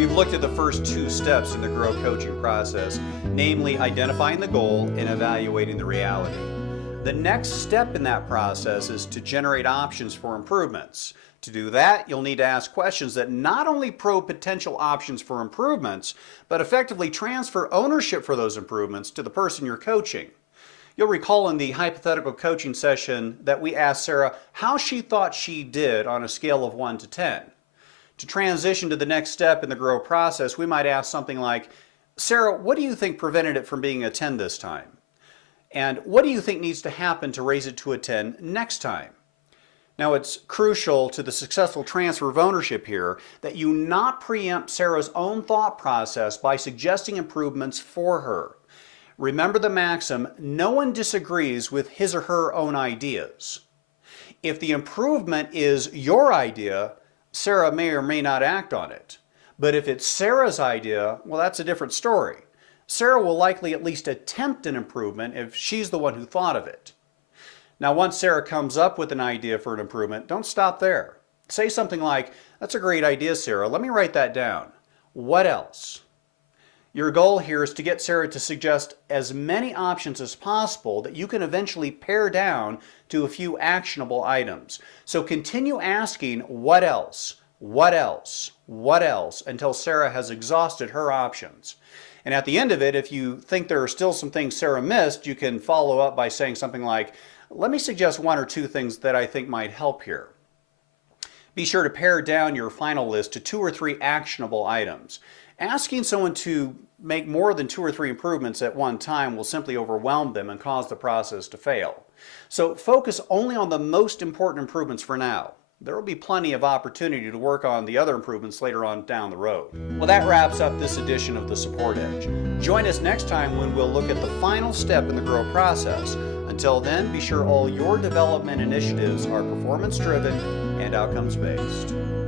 We've looked at the first two steps in the Grow coaching process, namely identifying the goal and evaluating the reality. The next step in that process is to generate options for improvements. To do that, you'll need to ask questions that not only probe potential options for improvements, but effectively transfer ownership for those improvements to the person you're coaching. You'll recall in the hypothetical coaching session that we asked Sarah how she thought she did on a scale of 1 to 10. To transition to the next step in the Grow process, we might ask something like, Sarah, what do you think prevented it from being a 10 this time? And what do you think needs to happen to raise it to a 10 next time? Now, it's crucial to the successful transfer of ownership here that you not preempt Sarah's own thought process by suggesting improvements for her. Remember the maxim, no one disagrees with his or her own ideas. If the improvement is your idea, Sarah may or may not act on it. But if it's Sarah's idea, well, that's a different story. Sarah will likely at least attempt an improvement if she's the one who thought of it. Now, once Sarah comes up with an idea for an improvement, don't stop there. Say something like, that's a great idea, Sarah. Let me write that down. What else? Your goal here is to get Sarah to suggest as many options as possible that you can eventually pare down to a few actionable items. So continue asking what else, what else, what else until Sarah has exhausted her options. And at the end of it, if you think there are still some things Sarah missed, you can follow up by saying something like, let me suggest one or two things that I think might help here. Be sure to pare down your final list to 2 or 3 actionable items. Asking someone to make more than 2 or 3 improvements at one time will simply overwhelm them and cause the process to fail. So focus only on the most important improvements for now. There will be plenty of opportunity to work on the other improvements later on down the road. Well, that wraps up this edition of The Support Edge. Join us next time when we'll look at the final step in the Grow process. Until then, be sure all your development initiatives are performance-driven and outcomes-based.